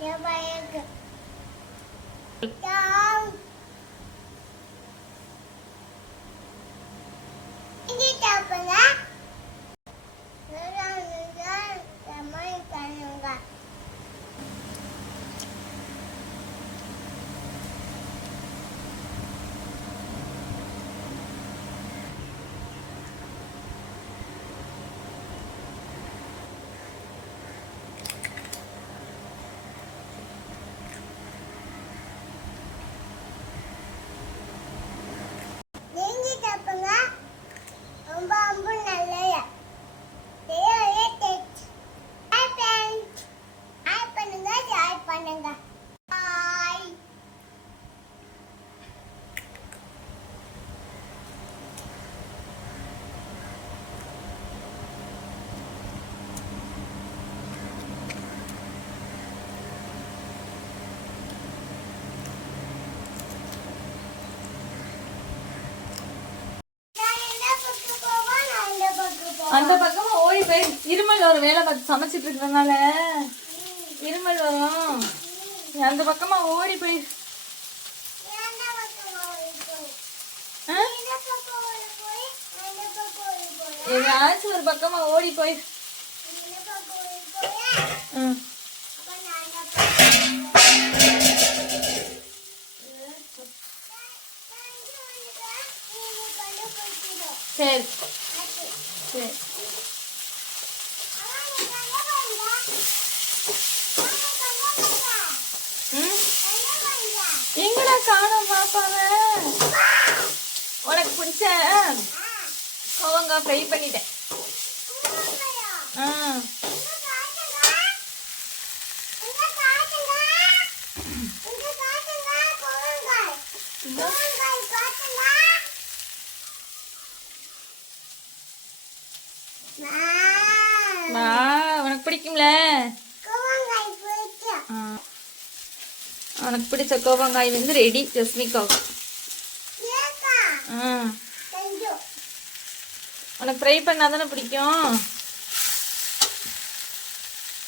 やばいやばい。爸爸 அந்த பக்கமா ஓடி போய் இருமல் வரும் வேலை பார்த்து சமைச்சிட்டு இருக்கிறதுனால. இருமல் வரும். அந்த பக்கமா ஓடி போய். ஏதாச்சும் ஒரு பக்கமா ஓடி போய். ம். சரி. சரி. எங்கடா காணோம் பாப்பாவ? உனக்கு பிடிச்ச கோவங்காய் ஃப்ரை பண்ணிட்டேன். ஆ வா உனக்கு பிடிக்கும்ல. உனக்கு பிடிச்ச கோவங்காய் வந்து ரெடி ஜஸ்மிகாவுக்கு ஆ. உனக்கு ஃப்ரை பண்ணாதானே பிடிக்கும்?